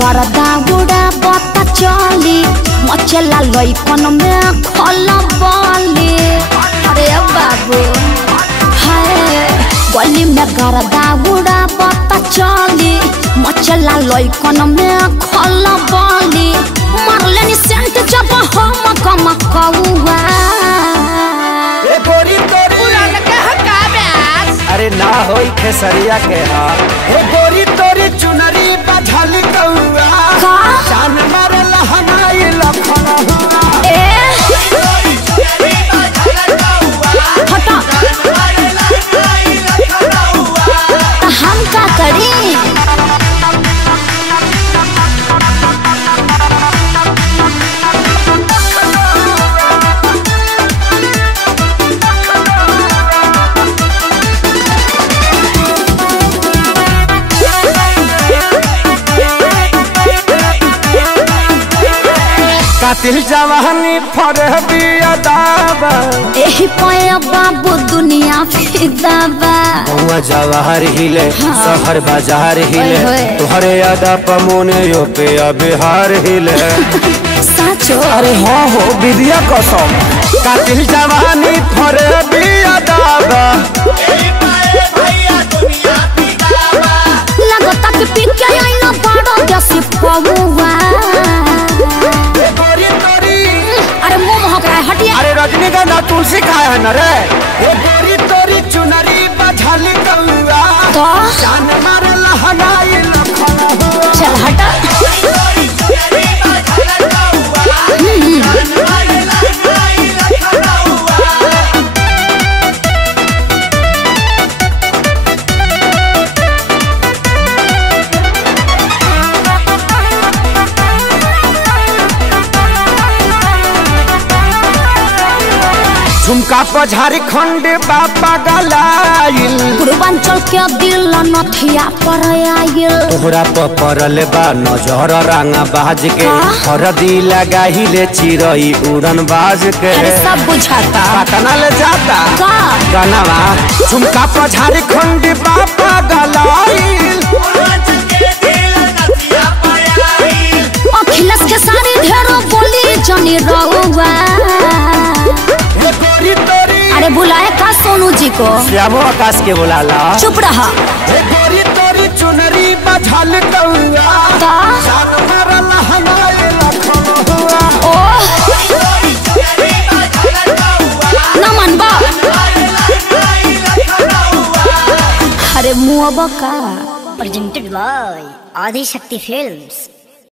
गरदा गुड़ा बता चली मचला लइकन में खला बाली। अरे बाबू हाय गली में गरदा गुड़ा बता चली मचला लइकन में खला बाली। मारले नि सेंट जब हम कम कौआ ए गोरी तोरी पुरान के हका ब्यास। अरे ना होई खेसरिया के हा ए गोरी तोरी चुनरी बझल कौआ का जान मारल हमाई लखना हुआ ए गोरी चुनरी बझल कौआ हटा जान मारल हमाई लखना हुआ। तो हम का करी कातिल जवानी फरहबी अदाबा एही पाया बाबू दुनिया फिदाबा। हुआ जवाहर हिले शहर बाजार हिले ओए। तोहरे अदा पमोने यो पे बिहार हिले। साचो अरे हाँ हो विद्या कसम कातिल जवानी फरहबी अदाबा लगता कि पिके आइना बड़ा जैसे पौवा। अरे मुंह महक रहा है हटिए। अरे रजनीगंधा तुलसी खाए है न रे ए गोरी तोरी चुनरी बझल कौआ तो जान मारल हनाई लखना हुआ। चल हटा झुमका पर झारखंड बापा गलाइल पूर्वांचल के दिल नथिया पर आइल। तोहरा पर पड़ल बा नजर रंगा बाज के हाँ? हरदी लगाहिले चिरई उड़न बाज के। अरे सब बुझाता पटना ले जाता का गनवा झुमका पर झारखंड बापा गलाइल अखिलेश के सारी ढेरों बोली जनी रहुआ। अरे बुलाए का सोनू जी को श्यामो आकाश के बुलाला। चुप रहा ए गोरी तोरी चुनरी बझल कौआ ता जान मारल हनाई लखना हुआ। ओ न मनबा अरे मुआबा का presented by Adi Shakti Films।